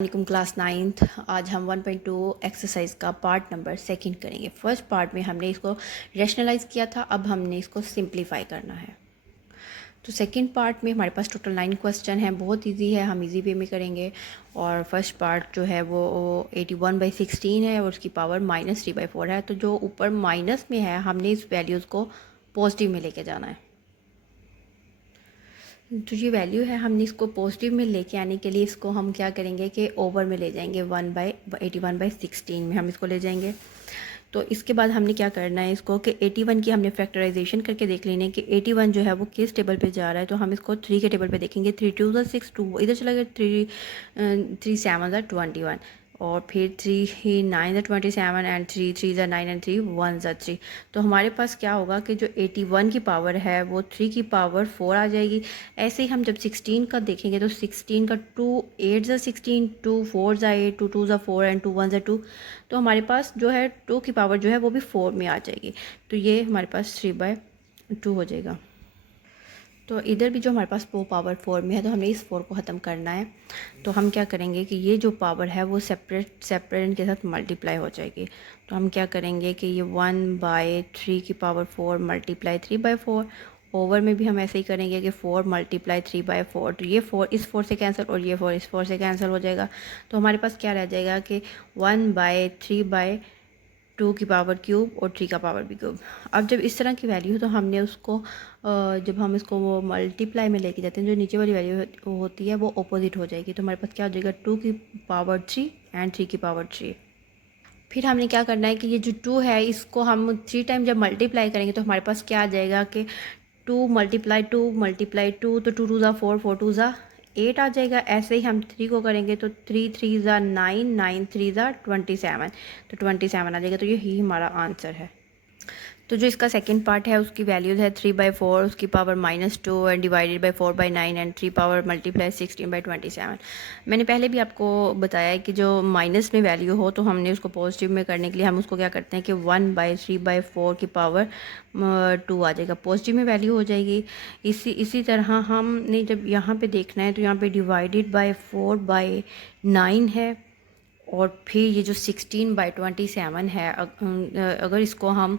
वालेकुम class 9th। आज हम 1.2 एक्सरसाइज का पार्ट नंबर सेकंड करेंगे। फर्स्ट पार्ट में हमने इसको रैशनलाइज किया था, अब हमने इसको सिंप्लीफाई करना है। तो सेकंड पार्ट में हमारे पास टोटल 9 क्वेश्चन हैं, बहुत इजी है, हम इजी वे में करेंगे। और फर्स्ट पार्ट जो है वो 81/16 है और उसकी पावर -3/4 है। तो जो ऊपर माइनस में है हमने इस वैल्यूज़ को पॉजिटिव में लेके जाना है। तो ये वैल्यू है, हमने इसको पॉजिटिव में लेके आने के लिए इसको हम क्या करेंगे कि ओवर में ले जाएंगे। 1/81/16 में हम इसको ले जाएंगे। तो इसके बाद हमने क्या करना है इसको कि 81 की हमने फैक्टराइजेशन करके देख लेना है कि 81 जो है वो किस टेबल पे जा रहा है। तो हम इसको 3 के टेबल पे देखेंगे। 3 2 6, 2 इधर चला गया, 3 7 21 और फिर 3 9 27 एंड 3 3 9 एंड 3 1 3। तो हमारे पास क्या होगा कि जो 81 की पावर है वो 3 की पावर 4 आ जाएगी। ऐसे ही हम जब 16 का देखेंगे तो 16 का 2 8 16, 2 4 8, 2 2 4 एंड 2 1 2। तो हमारे पास जो है 2 की पावर जो है वो भी 4 में आ जाएगी। तो ये हमारे पास 3/2 हो जाएगा। तो इधर भी जो हमारे पास वो पावर 4 में है तो हमें इस 4 को ख़त्म करना है। तो हम क्या करेंगे कि ये जो पावर है वो सेपरेट के साथ मल्टीप्लाई हो जाएगी। तो हम क्या करेंगे कि ये 1/3 की पावर 4 मल्टीप्लाई 3/4। ओवर में भी हम ऐसे ही करेंगे कि 4 मल्टीप्लाई 3/4। तो ये 4 इस 4 से कैंसिल और ये 4 इस 4 से कैंसिल हो जाएगा। तो हमारे पास क्या रह जाएगा कि 1/3/2 की पावर क्यूब और 3 का पावर भी क्यूब। अब जब इस तरह की वैल्यू हो तो हमने उसको जब हम इसको वो मल्टीप्लाई में लेके जाते हैं, जो नीचे वाली वैल्यू होती है वो अपोजिट हो जाएगी। तो हमारे पास क्या हो जाएगा 2 की पावर 3 एंड 3 की पावर 3। फिर हमने क्या करना है कि ये जो 2 है इसको हम 3 टाइम जब मल्टीप्लाई करेंगे तो हमारे पास क्या आ जाएगा कि 2 × 2 × 2 तो 2 2 ज़ा 4 4 2 ज़ा 8 आ जाएगा। ऐसे ही हम 3 को करेंगे तो 3 3 ज़ा 9 9 3 ज़ा 27। तो 27 आ जाएगा। तो यही हमारा आंसर है। तो जो इसका सेकंड पार्ट है उसकी वैल्यूज़ है 3/4, उसकी power -2 and divided by 4/9 and 3 power multiply 16/27। मैंने पहले भी आपको बताया है कि जो माइनस में वैल्यू हो तो हमने उसको पॉजिटिव में करने के लिए हम उसको क्या करते हैं कि 1/3/4 की पावर 2 आ जाएगा, पॉजिटिव में वैल्यू हो जाएगी। इसी तरह हमने जब यहाँ पे देखना है तो यहाँ पे डिवाइडेड बाई 4/9 है और फिर ये जो 16/27 है, अगर इसको हम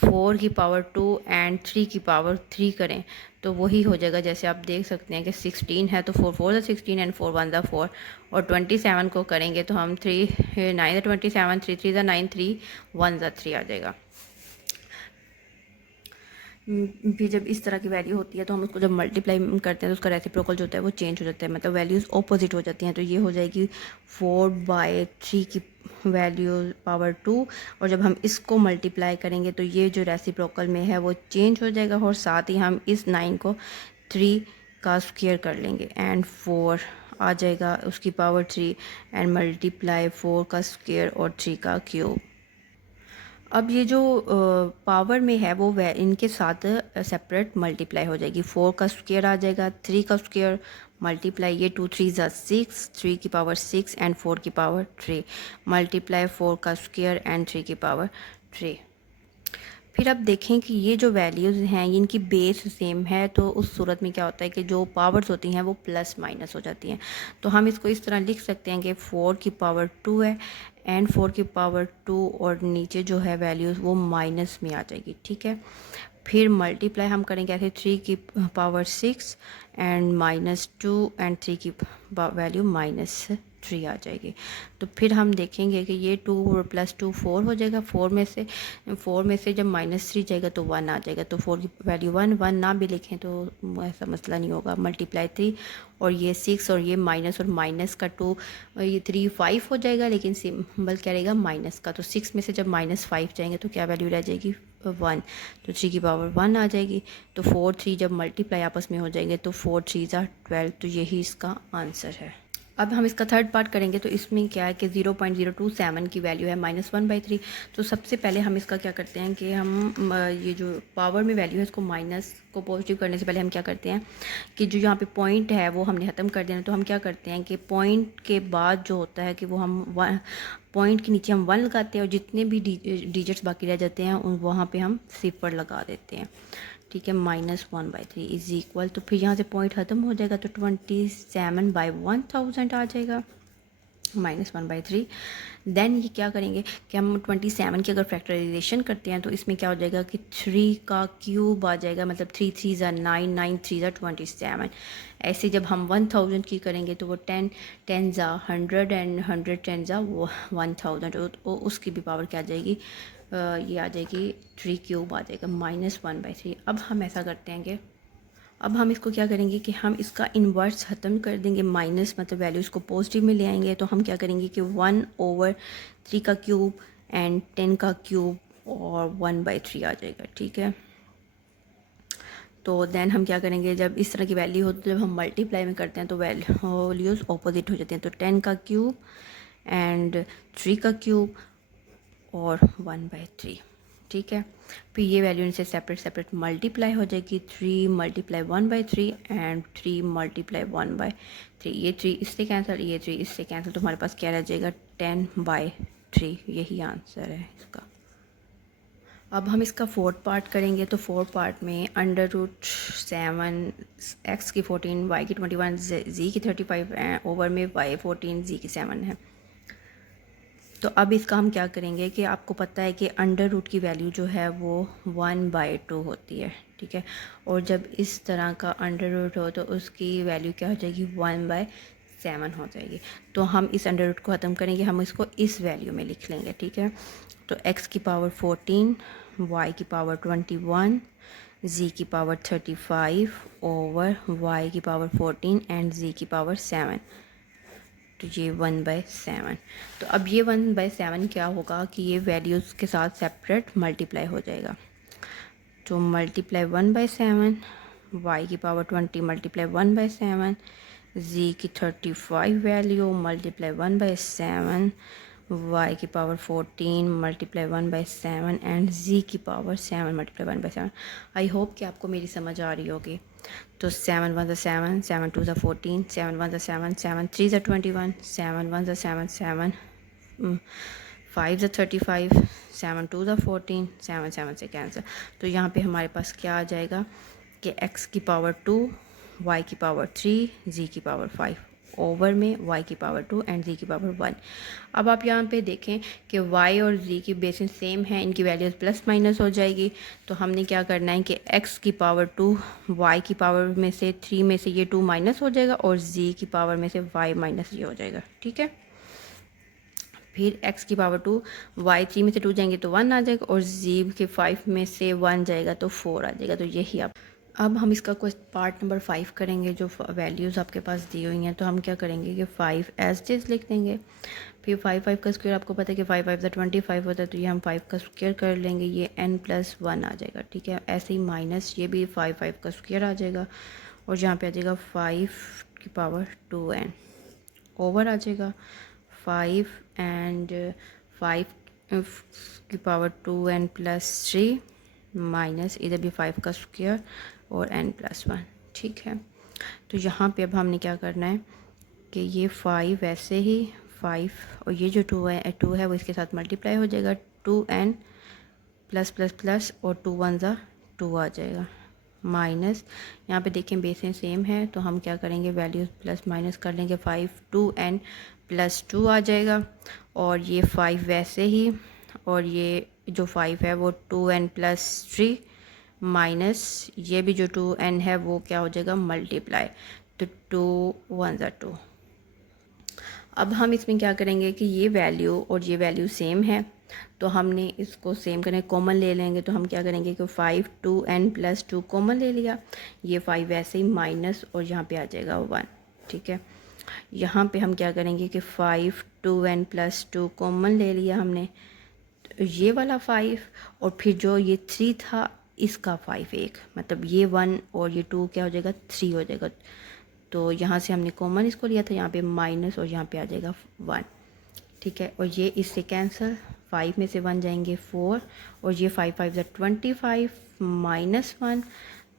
4 की पावर 2 एंड 3 की पावर 3 करें तो वही हो जाएगा। जैसे आप देख सकते हैं कि 16 है तो 4 4 16 एंड 4 1 4। और 27 को करेंगे तो हम 3 9 27, 3 3 9 3 1 3 आ जाएगा। फिर जब इस तरह की वैल्यू होती है तो हम उसको जब मल्टीप्लाई करते हैं तो उसका रेसिप्रोकल जो होता है वो चेंज हो जाता है, मतलब वैल्यूज़ ऑपोजिट हो जाती हैं। तो ये हो जाएगी 4/3 की वैल्यू पावर 2 और जब हम इसको मल्टीप्लाई करेंगे तो ये जो रेसिप्रोकल में है वो चेंज हो जाएगा और साथ ही हम इस 9 को 3 का स्क्वायर कर लेंगे एंड 4 आ जाएगा उसकी पावर 3 एंड मल्टीप्लाई 4 का स्क्वायर और 3 का क्यूब। अब ये जो पावर में है वो इनके साथ सेपरेट मल्टीप्लाई हो जाएगी। 4 का स्क्वायर आ जाएगा, 3 का स्क्वायर मल्टीप्लाई ये 2 3 ज़ा 6, 3 की पावर 6 एंड 4 की पावर 3 मल्टीप्लाई 4 का स्क्वायर एंड 3 की पावर 3। फिर अब देखें कि ये जो वैल्यूज़ हैं इनकी बेस सेम है तो उस सूरत में क्या होता है कि जो पावर्स होती हैं वो प्लस माइनस हो जाती हैं। तो हम इसको इस तरह लिख सकते हैं कि 4 की पावर 2 है एंड 4 की पावर 2 और नीचे जो है वैल्यूज़ वो माइनस में आ जाएगी, ठीक है। फिर मल्टीप्लाई हम करेंगे ऐसे 3 की पावर 6 एंड -2 एंड 3 की वैल्यू -3 आ जाएगी। तो फिर हम देखेंगे कि ये 2 + 2 4 हो जाएगा। 4 में से जब -3 जाएगा तो 1 आ जाएगा। तो 4 की वैल्यू 1 1 ना भी लिखें तो ऐसा मसला नहीं होगा। मल्टीप्लाई 3 और ये 6 और ये माइनस और माइनस का 2, ये 3 5 हो जाएगा लेकिन सिंबल क्या रहेगा माइनस का। तो 6 में से जब -5 जाएंगे तो क्या वैल्यू रह जाएगी 1। तो 3 की पावर 1 आ जाएगी। तो 4 3 जब मल्टीप्लाई आपस में हो जाएंगे तो 4 3 ज़ा 12। तो यही इसका आंसर है। अब हम इसका थर्ड पार्ट करेंगे तो इसमें क्या है कि 0.027 की वैल्यू है -1/3। तो सबसे पहले हम इसका क्या करते हैं कि हम ये जो पावर में वैल्यू है इसको माइनस को पॉजिटिव करने से पहले हम क्या करते हैं कि जो यहाँ पे पॉइंट है वो हमने ख़त्म कर देना। तो हम क्या करते हैं कि पॉइंट के बाद जो होता है कि वो हम पॉइंट के नीचे हम 1 लगाते हैं और जितने भी डिजिट्स बाकी रह जाते हैं उन वहाँ पे हम सिफर लगा देते हैं, ठीक है। -1/3 इज इक्वल, तो फिर यहाँ से पॉइंट ख़त्म हो जाएगा तो 27/1000 आ जाएगा। -1/3। देन ये क्या करेंगे कि हम 27 की अगर फैक्टराइजेशन करते हैं तो इसमें क्या हो जाएगा कि 3 का क्यूब आ जाएगा, मतलब 3 3 ज़ा 9, 9 3 ज़ा 27। ऐसे जब हम 1000 की करेंगे तो वो 10 10 ज़ा 100 एंड 100 10 ज़ा वो 1000, तो उसकी भी पावर क्या आ जाएगी, ये आ जाएगी 3 क्यूब आ जाएगा, -1/3। अब हम ऐसा करते हैं कि अब हम इसको क्या करेंगे कि हम इसका इन्वर्स ख़त्म कर देंगे, माइनस मतलब वैल्यूज़ को पॉजिटिव में ले आएंगे। तो हम क्या करेंगे कि 1/3 का क्यूब एंड 10 का क्यूब और 1/3 आ जाएगा, ठीक है। तो देन हम क्या करेंगे, जब इस तरह की वैल्यू होती है, जब हम मल्टीप्लाई में करते हैं तो वैल्यूज़ ऑपोजिट हो जाती हैं। तो 10 का क्यूब एंड 3 का क्यूब और 1/3, ठीक है। फिर ये वैल्यू इनसे सेपरेट सेपरेट मल्टीप्लाई हो जाएगी, 3 × 1/3 एंड 3 × 1/3। ये 3 इससे कैंसिल, ये 3 इससे कैंसिल, तो हमारे पास क्या रह जाएगा 10/3। यही आंसर है इसका। अब हम इसका फोर्थ पार्ट करेंगे। तो फोर्थ पार्ट में √7 x की 14 y की 21 z की 35 ओवर में y 14 z की 7 है। तो अब इसका हम क्या करेंगे कि आपको पता है कि अंडर रूट की वैल्यू जो है वो 1/2 होती है, ठीक है। और जब इस तरह का अंडर रूट हो तो उसकी वैल्यू क्या हो जाएगी 1/7 हो जाएगी। तो हम इस अंडर रूट को ख़त्म करेंगे, हम इसको इस वैल्यू में लिख लेंगे, ठीक है। तो x की पावर 14, y की पावर 21, z की पावर 35 ओवर y की पावर 14 एंड z की पावर 7। तो ये 1/7। तो अब ये 1/7 क्या होगा कि ये वैल्यूज़ के साथ सेपरेट मल्टीप्लाई हो जाएगा। तो मल्टीप्लाई 1/7, y की पावर 20 मल्टीप्लाई 1/7, z की 35 वैल्यू मल्टीप्लाई 1/7, y की पावर 14 मल्टीप्लाई 1/7 एंड z की पावर 7 मल्टीप्लाई 1/7। आई होप कि आपको मेरी समझ आ रही होगी। तो 7 1 7, 7 2 14, 7 1 7, 7 3 21, 7 1 7 7, 5 35, 7 2 14, 7 7 से कैंसिल। तो यहाँ पे हमारे पास क्या आ जाएगा कि x की पावर 2, y की पावर 3, z की पावर 5 ओवर में y की पावर 2 एंड z की पावर 1। अब आप यहाँ पे देखें कि y और z की बेसिस सेम है, इनकी वैल्यूज़ प्लस माइनस हो जाएगी। तो हमने क्या करना है कि x की पावर 2 y की पावर में से 3 में से ये 2 माइनस हो जाएगा और z की पावर में से y माइनस ये हो जाएगा, ठीक है। फिर x की पावर 2, y 3 में से 2 जाएंगे तो 1 आ जाएगा और z के 5 में से 1 जाएगा तो 4 आ जाएगा। तो यही आप अब हम इसका पार्ट नंबर 5 करेंगे, जो वैल्यूज़ आपके पास दी हुई हैं। तो हम क्या करेंगे कि 5 एज इट इज़ लिख देंगे। फिर 5 का स्क्वायर आपको पता है कि 5 5 25 होता है, तो ये हम 5 का स्क्वायर कर लेंगे, ये n+1 आ जाएगा, ठीक है। ऐसे ही माइनस ये भी 5 का स्क्वायर आ जाएगा और यहाँ पे आ जाएगा 5 की पावर 2n ओवर आ जाएगा 5 एंड 5 की पावर 2n + 3 माइनस इधर भी 5 का स्क्वायर और n+1, ठीक है। तो यहाँ पे अब हमने क्या करना है कि ये 5 ऐसे ही 5 और ये जो 2 है वो इसके साथ मल्टीप्लाई हो जाएगा, 2n +++ और 2 1 ज़ा 2 आ जाएगा माइनस। यहाँ पे देखें बेसें सेम है तो हम क्या करेंगे वैल्यूज़ प्लस माइनस कर लेंगे, 5 2n + 2 आ जाएगा और ये 5 वैसे ही और ये जो 5 है वो 2n + 3 माइनस ये भी जो 2n है वो क्या हो जाएगा मल्टीप्लाई, तो 2 1 ज़ा 2। अब हम इसमें क्या करेंगे कि ये वैल्यू और ये वैल्यू सेम है तो हमने इसको सेम करें, कॉमन ले लेंगे। तो हम क्या करेंगे कि 5 2n + 2 कॉमन ले लिया, ये 5 वैसे ही माइनस और यहाँ पे आ जाएगा 1, ठीक है। यहाँ पे हम क्या करेंगे कि 5 2n + 2 कॉमन ले लिया हमने, तो ये वाला 5 और फिर जो ये 3 था इसका 5 एक, मतलब ये 1 और ये 2 क्या हो जाएगा 3 हो जाएगा। तो यहाँ से हमने कॉमन इसको लिया था, यहाँ पे माइनस और यहाँ पे आ जाएगा 1, ठीक है। और ये इससे कैंसिल, 5 में से 1 जाएंगे 4 और ये 5 5 ज़ा 25 -1,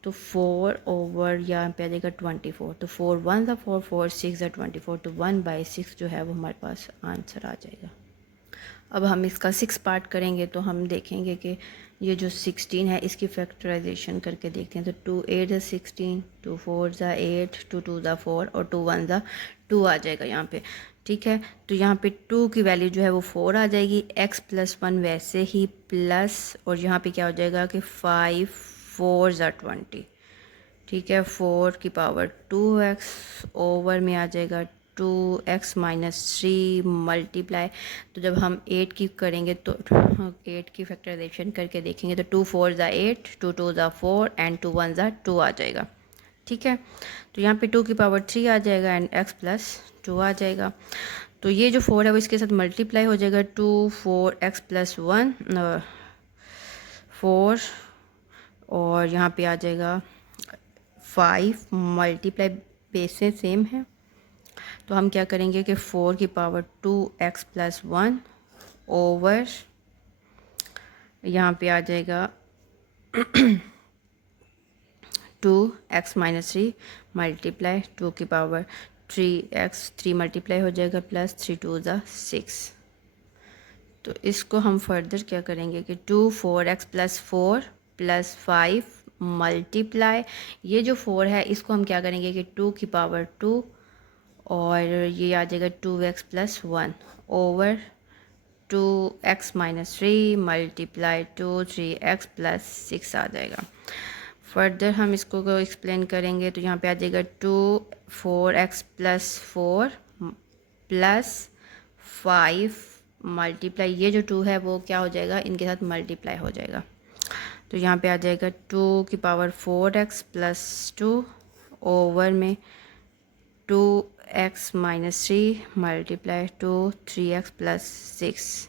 तो 4 ओवर यहाँ पे आ जाएगा 24। तो 4 1 ज़ा 4 4 6 ज़ा 24, तो 1/6 जो है वो हमारे पास आंसर आ जाएगा। अब हम इसका 6 पार्ट करेंगे तो हम देखेंगे कि ये जो 16 है इसकी फैक्टराइजेशन करके देखते हैं। तो 2 8 ज़ा 16, 2 4 ज़ा 8, 2 2 ज़ा 4 और 2 1 ज़ा 2 आ जाएगा यहाँ पे। ठीक है। तो यहाँ पे 2 की वैल्यू जो है वो 4 आ जाएगी, x प्लस 1 वैसे ही प्लस, और यहाँ पे क्या हो जाएगा कि 5 4 ज़ा 20, ठीक है। 4 की पावर 2x ओवर में आ जाएगा 2x माइनस 3 मल्टीप्लाई, तो जब हम 8 की करेंगे तो 8 की फैक्टराइजेशन करके देखेंगे तो 2 4 ज़ा 8, 2 2 ज़ा 4 एंड 2 1 ज़ा 2 आ जाएगा, ठीक है। तो यहाँ पे 2 की पावर 3 आ जाएगा एंड x प्लस 2 आ जाएगा। तो ये जो 4 है वो इसके साथ मल्टीप्लाई हो जाएगा, 2 4 x प्लस 1 4, और यहाँ पे आ जाएगा 5 मल्टीप्लाई, बेसेस सेम है तो हम क्या करेंगे कि 4 की पावर 2x प्लस 1 ओवर यहाँ पे आ जाएगा 2x माइनस 3 मल्टीप्लाई 2 की पावर 3x, 3 मल्टीप्लाई हो जाएगा प्लस 3 2 ज़ा 6। तो इसको हम फर्दर क्या करेंगे कि 2 4x प्लस 4 प्लस 5 मल्टीप्लाई, ये जो 4 है इसको हम क्या करेंगे कि 2 की पावर 2 और ये आ जाएगा 2x plus 1 over 2x minus 3 multiply 2 3x plus 6 आ जाएगा। फर्दर हम इसको एक्सप्लेन करेंगे तो यहाँ पे आ जाएगा 2 4x प्लस 4 प्लस 5 मल्टीप्लाई, ये जो 2 है वो क्या हो जाएगा, इनके साथ मल्टीप्लाई हो जाएगा। तो यहाँ पे आ जाएगा 2 की पावर 4x प्लस 2 ओवर में 2x minus 3 multiply 2 3x plus 6।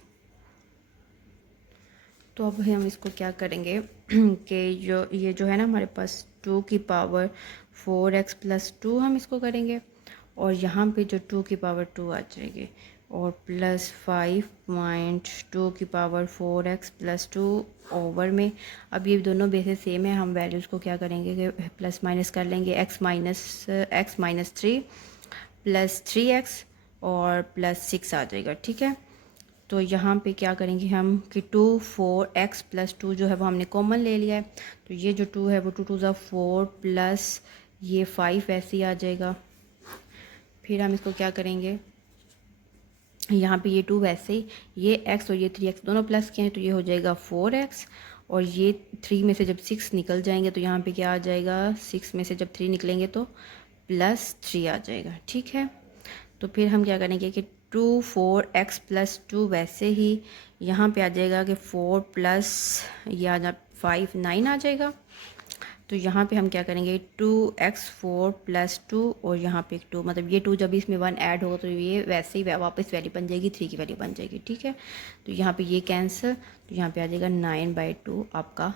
तो अब हम इसको क्या करेंगे कि ये जो है ना हमारे पास 2 की पावर 4x प्लस 2 हम इसको करेंगे, और यहाँ पे जो 2 की पावर 2 आ जाएगी और प्लस 5.2 की पावर 4x प्लस 2 ओवर में, अब ये दोनों बेसेस सेम है, हम वैल्यूज़ को क्या करेंगे कि प्लस माइनस कर लेंगे, x माइनस 3 प्लस 3x और प्लस 6 आ जाएगा, ठीक है। तो यहाँ पे क्या करेंगे हम कि 2 4x प्लस 2 जो है वो हमने कॉमन ले लिया है, तो ये जो 2 है वो 2 2 ज़ा 4 प्लस ये 5 ऐसे ही आ जाएगा। फिर हम इसको क्या करेंगे, यहाँ पे ये 2 वैसे ही, ये x और ये 3x दोनों प्लस के हैं तो ये हो जाएगा 4x, और ये 3 में से जब 6 निकल जाएंगे तो यहाँ पे क्या आ जाएगा, 6 में से जब 3 निकलेंगे तो प्लस 3 आ जाएगा, ठीक है। तो फिर हम क्या करेंगे कि 2 4x प्लस 2 वैसे ही यहाँ पे आ जाएगा कि 4 प्लस ये आ जा 5 9 आ जाएगा। तो यहाँ पे हम क्या करेंगे 2x 4 प्लस 2 और यहाँ पे एक 2, मतलब ये 2 जब इसमें 1 ऐड होगा तो ये वैसे ही वापस वैल्यू बन जाएगी, 3 की वैल्यू बन जाएगी, ठीक है। तो यहाँ पे ये कैंसिल, तो यहाँ पे आ जाएगा 9/2 आपका।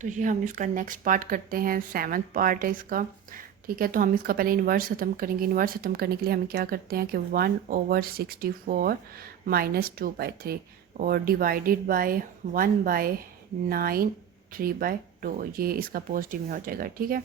तो ये हम इसका नेक्स्ट पार्ट करते हैं, 7th पार्ट है इसका, ठीक है। तो हम इसका पहले इन्वर्स ख़त्म करेंगे। इन्वर्स ख़त्म करने के लिए हम क्या करते हैं कि 1/64 माइनस 2/3 और डिवाइडेड बाय 1/9 3/2, ये इसका पॉजिटिव में हो जाएगा, ठीक है।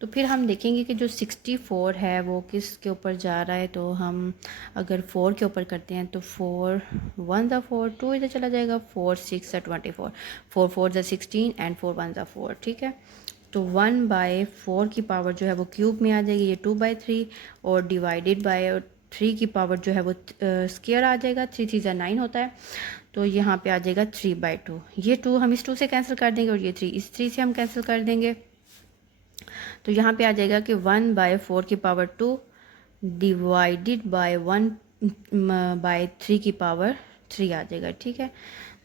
तो फिर हम देखेंगे कि जो 64 है वो किस के ऊपर जा रहा है, तो हम अगर 4 के ऊपर करते हैं तो 4 1 ज़ा 4, 2 इधर चला जाएगा, 4 6 ज़ा 24, 4 4 ज़ा 16 एंड 4 1 ज़ा 4, ठीक है। तो 1/4 की पावर जो है वो क्यूब में आ जाएगी, ये 2/3, और डिवाइडेड बाय 3 की पावर जो है वो स्क्वायर आ जाएगा, 3 3 ज़ा 9 होता है, तो यहाँ पे आ जाएगा 3/2। ये 2 हम इस 2 से कैंसिल कर देंगे और ये 3 इस 3 से हम कैंसिल कर देंगे, तो यहाँ पे आ जाएगा कि 1/4 की पावर 2 डिवाइडेड बाय 1/3 की पावर 3 आ जाएगा, ठीक है।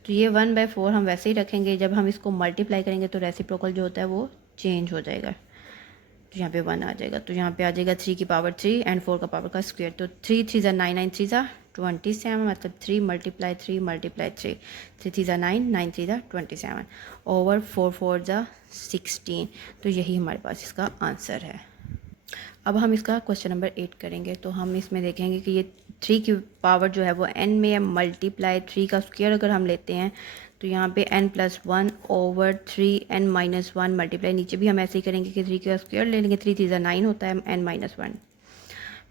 तो ये 1/4 हम वैसे ही रखेंगे, जब हम इसको मल्टीप्लाई करेंगे तो रेसिप्रोकल जो होता है वो चेंज हो जाएगा, तो यहाँ पे 1 आ जाएगा। तो यहाँ पे आ जाएगा 3 की पावर 3 एंड 4 का पावर का स्क्वायर, तो 3 3 ज़ा 9 9 3 ज़ा 27, मतलब 3 मल्टीप्लाई 3 मल्टीप्लाई 3, 3 3 ज़ा 9 9 3 ज़ा 27 ओवर 4 4 ज़ा 16। तो यही हमारे पास इसका आंसर है। अब हम इसका क्वेश्चन नंबर 8 करेंगे। तो हम इसमें देखेंगे कि ये 3 की पावर जो है वो n में है, मल्टीप्लाई 3 का स्क्वायर अगर हम लेते हैं तो यहाँ पे n+1 over 3n minus 1 multiply, नीचे भी हम ऐसे ही करेंगे कि 3 का स्क्वायर ले लेंगे, 3 3 ज़ा 9 होता है, n-1।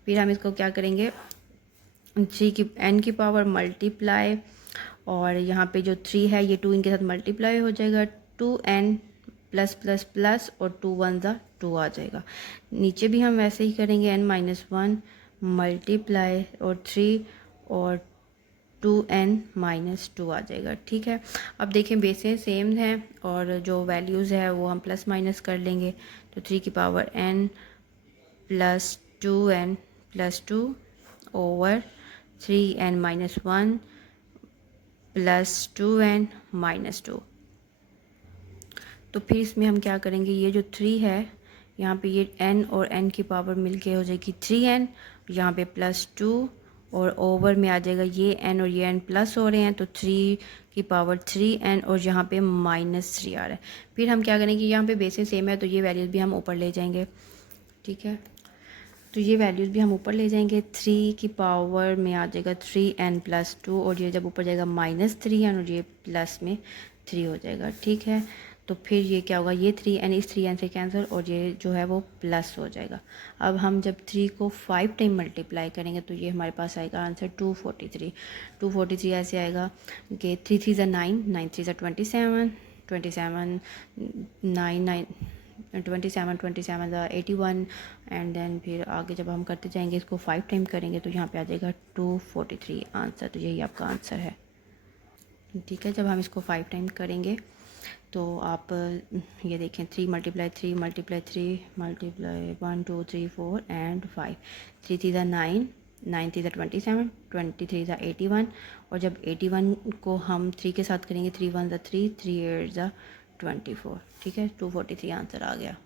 फिर हम इसको क्या करेंगे 3 की n की पावर मल्टीप्लाई, और यहाँ पे जो 3 है ये 2 इनके साथ मल्टीप्लाई हो जाएगा, 2n प्लस प्लस प्लस और 2 1 ज़ा 2 आ जाएगा। नीचे भी हम वैसे ही करेंगे n-1 मल्टीप्लाई और 3 और 2n-2 आ जाएगा। ठीक है, अब देखें बेसें सेम हैं और जो वैल्यूज़ है वो हम प्लस माइनस कर लेंगे। तो 3 की power n plus 2n plus 2 over 3n-1 plus 2n-2। तो फिर इसमें हम क्या करेंगे, ये जो 3 है यहाँ पे ये n और n की पावर मिलके हो जाएगी 3n, यहाँ पे प्लस 2 और ओवर में आ जाएगा ये n और ये n प्लस हो रहे हैं तो 3 की पावर 3n और यहाँ पे -3 आ रहा है। फिर हम क्या करेंगे, यहाँ पे बेसिस सेम है तो ये वैल्यूज़ भी हम ऊपर ले जाएंगे। ठीक है, तो ये वैल्यूज़ भी हम ऊपर ले जाएंगे। 3 की पावर में आ जाएगा 3n प्लस 2 और ये जब ऊपर जाएगा -3n और ये प्लस में 3 हो जाएगा। ठीक है, तो फिर ये क्या होगा, ये 3n इस 3n से कैंसिल और ये जो है वो प्लस हो जाएगा। अब हम जब 3 को 5 टाइम मल्टीप्लाई करेंगे तो ये हमारे पास आएगा आंसर 243। 243 ऐसे आएगा कि 3 3 ज़ा 9, 9 3 ज़ा 27, 27 9 9 27 27 ज़ा 81 एंड देन फिर आगे जब हम करते जाएंगे इसको 5 टाइम करेंगे तो यहाँ पे आ जाएगा 243 आंसर। तो यही आपका आंसर है। ठीक है, जब हम इसको 5 टाइम करेंगे तो आप ये देखें 3 मल्टीप्लाई 3 मल्टीप्लाई 3 मल्टीप्लाई 1 2 3 4 एंड 5। 3 3 ज़ा 9, 9 3 ज़ा 27, 23 ज़ा 81 और जब 81 को हम 3 के साथ करेंगे 3 1 ज़ा 3, 3 8 ज़ा 24। ठीक है, 243 आंसर आ गया।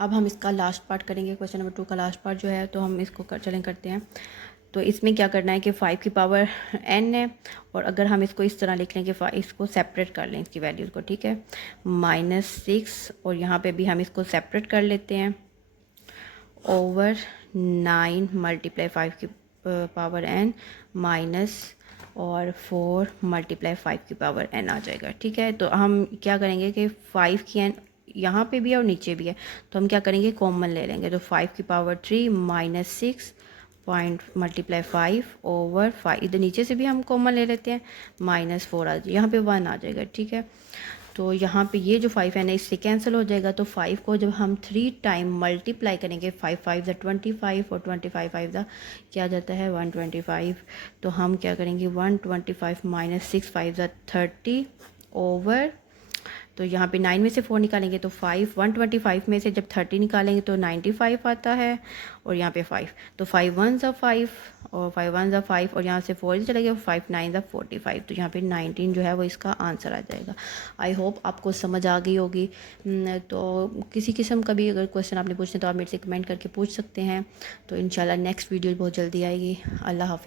अब हम इसका लास्ट पार्ट करेंगे, क्वेश्चन नंबर 2 का लास्ट पार्ट जो है तो हम इसको चलें करते हैं। तो इसमें क्या करना है कि 5 की पावर n है और अगर हम इसको इस तरह लिख लें कि इसको सेपरेट कर लें इसकी वैल्यूज़ को। ठीक है, -6 और यहाँ पे भी हम इसको सेपरेट कर लेते हैं ओवर 9 मल्टीप्लाई 5 की पावर n माइनस और 4 मल्टीप्लाई 5 की पावर n आ जाएगा। ठीक है, तो हम क्या करेंगे कि 5 की n यहाँ पे भी है और नीचे भी है तो हम क्या करेंगे, कॉमन ले लेंगे। तो 5 की पावर 3 -6 पॉइंट मल्टीप्लाई 5 ओवर 5, इधर नीचे से भी हम कॉमन ले लेते हैं, -4 आ जाए, यहाँ पे 1 आ जाएगा। ठीक है, तो यहाँ पे ये जो 5 है ना इससे कैंसिल हो जाएगा। तो 5 को जब हम 3 टाइम मल्टीप्लाई करेंगे 5 5 ज़ा 25 और 25 5 ज़ा क्या आ जाता है 125। तो हम क्या करेंगे 125 -6 5 ज़ा 30 ओवर, तो यहाँ पे 9 में से 4 निकालेंगे तो 5, 125 में से जब 30 निकालेंगे तो 95 आता है और यहाँ पे 5, तो 5 1 ज़ा 5 और 5 1 ज़ा 5 और यहाँ से 4 चला गया 5 9 ज़ा 45। तो यहाँ पे 19 जो है वो इसका आंसर आ जाएगा। आई होप आपको समझ आ गई होगी। तो किसी किस्म का भी अगर क्वेश्चन आपने पूछना तो आप मेरे से कमेंट करके पूछ सकते हैं। तो इंशाल्लाह नेक्स्ट वीडियो बहुत जल्दी आएगी। अल्लाह हाफिज़।